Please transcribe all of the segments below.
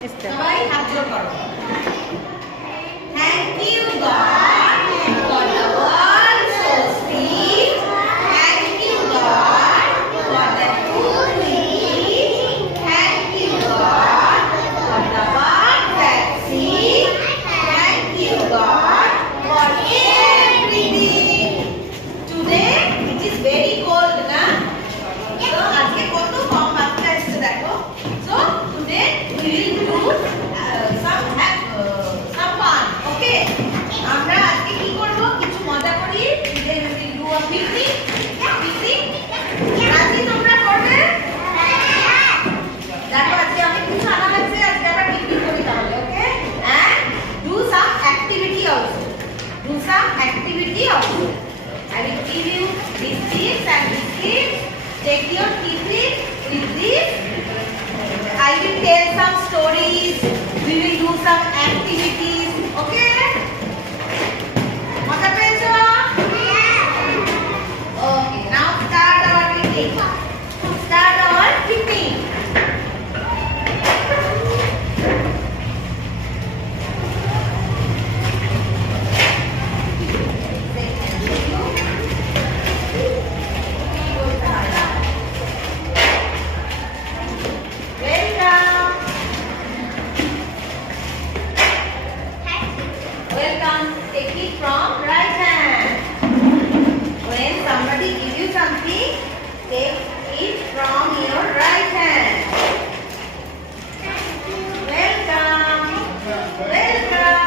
সবাই হাত জোড় করো। Thank you God for the world so sweet. Thank you God for the food we eat. Thank you God for the bird that sing. Thank you God for everything. Today it is very cold, na? So আজকে কত কম বাতাস আসছে দেখো। So today we will do some fun. Okay? আমরা আজকে কি করব? কিছু মজা করি। Today we will do a picnic. Picnic. রাজি তোমরা করবে? দেখো আজকে অনেক কিছু আনা লাগছে। আজকে আমরা পিকনিক করি তাহলে, okay? And do some activity also. Do some activity also. I will give you these chips and biscuits. Take your tiffin with this. I will tell some stories. We will do some activities. Okay? Mata pecho? Okay. Now start our picnic. Start our picnic. Welcome. Take it from right hand. When somebody gives you something, take it from your right hand. Welcome. Welcome.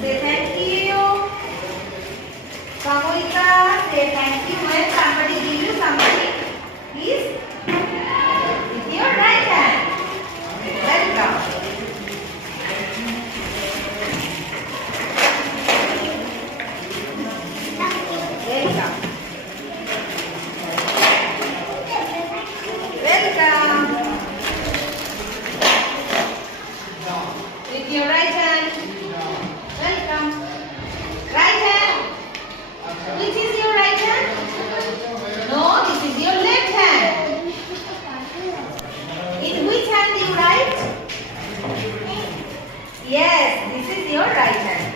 Say thank you. Samoika, say thank you when somebody gives you something. Please, with your right hand. Welcome. Welcome. Welcome. With your right hand. Welcome. Right hand. Which is your right hand? No, this is your left hand. In which hand you write? Yes, this is your right hand.